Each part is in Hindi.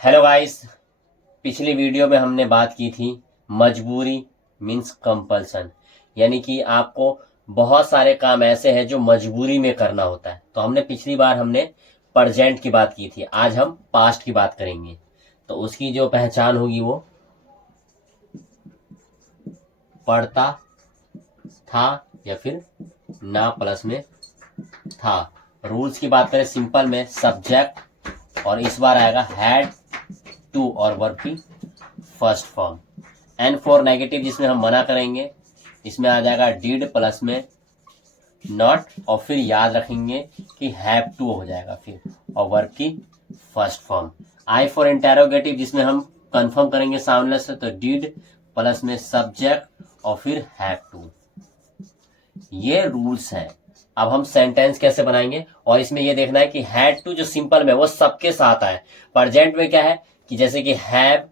Hello guys. पिछली वीडियो में हमने बात की थी मजबूरी मीन्स कंपल्सन, यानी कि आपको बहुत सारे काम ऐसे हैं जो मजबूरी में करना होता है। तो पिछली बार हमने प्रेजेंट की बात की थी, आज हम पास्ट की बात करेंगे। तो उसकी जो पहचान होगी वो पढ़ता था या फिर ना प्लस में था। रूल्स की बात करें सिंपल में सब्जेक्ट और इस बार आएगा हैड टू और वर्ब की first form. And for negative जिसमें हम मना करेंगे इसमें आ जाएगा डिड प्लस में नॉट और फिर याद रखेंगे कि हैव टू हो जाएगा फिर और वर्ब की first form. I for interrogative जिसमें हम कंफर्म करेंगे सामने से तो डिड प्लस में सब्जेक्ट और फिर हैव टू। ये रूल्स हैं। अब हम सेंटेंस कैसे बनाएंगे और इसमें ये देखना है कि हैड टू जो सिंपल में वो सबके साथ आए। प्रेजेंट में क्या है कि जैसे कि हैव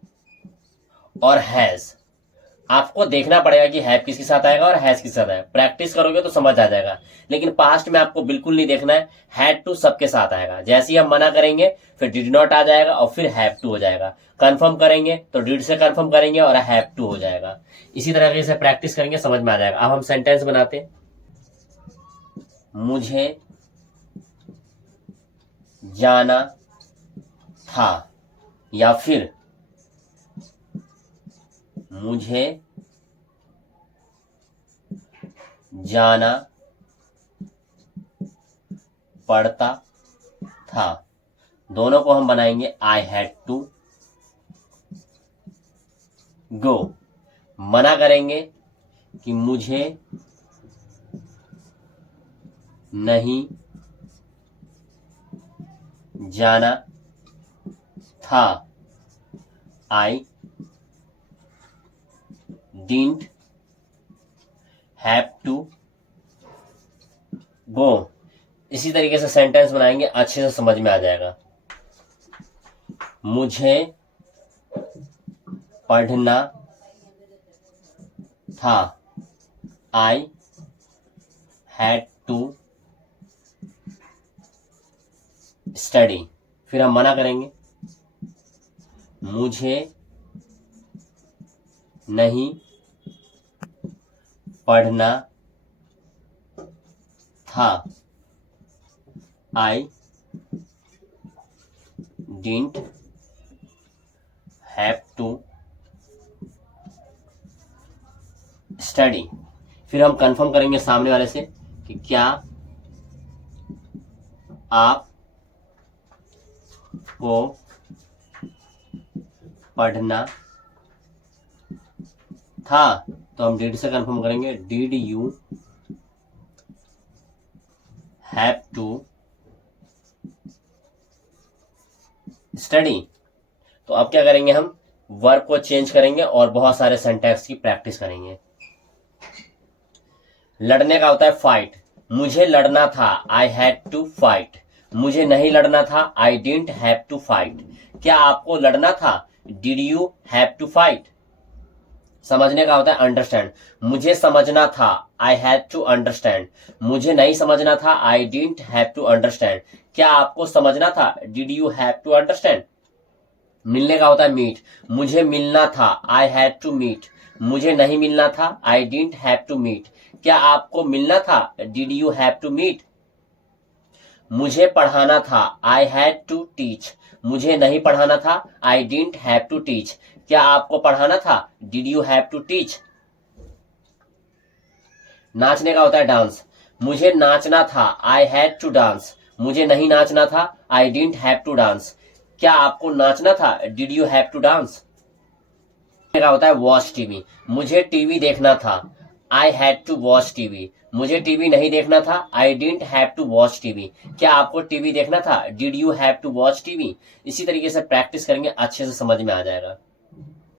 और हैज, आपको देखना पड़ेगा कि हैव किसके साथ आएगा और हैज किसके साथ आएगा। प्रैक्टिस करोगे तो समझ आ जाएगा, लेकिन पास्ट में आपको बिल्कुल नहीं देखना है। हैड टू सबके साथ आएगा, जैसे ही हम मना करेंगे फिर डिड नॉट आ जाएगा और फिर हैव टू हो जाएगा। कंफर्म करेंगे तो डिड से कंफर्म करेंगे और हैव टू हो जाएगा। इसी तरह से प्रैक्टिस करेंगे समझ में आ जाएगा। अब हम सेंटेंस बनाते हैं। मुझे जाना था या फिर मुझे जाना पड़ता था, दोनों को हम बनाएंगे आई हैड टू गो। मना करेंगे कि मुझे नहीं जाना था, I didn't have to go. इसी तरीके से सेंटेंस बनाएंगे, अच्छे से समझ में आ जाएगा। मुझे पढ़ना था, आई हैड टू स्टडी। फिर हम मना करेंगे मुझे नहीं पढ़ना था, I didn't have to study. फिर हम कंफर्म करेंगे सामने वाले से कि क्या आप को पढ़ना था, तो हम डिड से कंफर्म करेंगे did you have to study. तो अब क्या करेंगे, हम वर्ब को चेंज करेंगे और बहुत सारे सेंटेंस की प्रैक्टिस करेंगे। लड़ने का होता है फाइट। मुझे लड़ना था, आई हैड टू फाइट। मुझे नहीं लड़ना था, I didn't have to fight. क्या आपको लड़ना था, did you have to fight. समझने का होता है अंडरस्टैंड। मुझे समझना था, आई हैड टू अंडरस्टैंड। मुझे नहीं समझना था, I didn't have to understand. क्या आपको समझना था, did you have to understand. मिलने का होता है मीट। मुझे मिलना था, आई हैड टू मीट। मुझे नहीं मिलना था, I didn't have to meet. क्या आपको मिलना था, did you have to meet. मुझे पढ़ाना था, आई हैड टू टीच। मुझे नहीं पढ़ाना था, I didn't have to teach. क्या आपको पढ़ाना था, did you have to teach. नाचने का होता है डांस। मुझे नाचना था, आई हैड टू डांस। मुझे नहीं नाचना था, I didn't have to dance. क्या आपको नाचना था, did you have to dance. का होता है वॉच टीवी। मुझे टीवी देखना था, I had to watch TV. मुझे टीवी नहीं देखना था, I didn't have to watch TV. क्या आपको टीवी देखना था, did you have to watch TV. इसी तरीके से प्रैक्टिस करेंगे, अच्छे से समझ में आ जाएगा।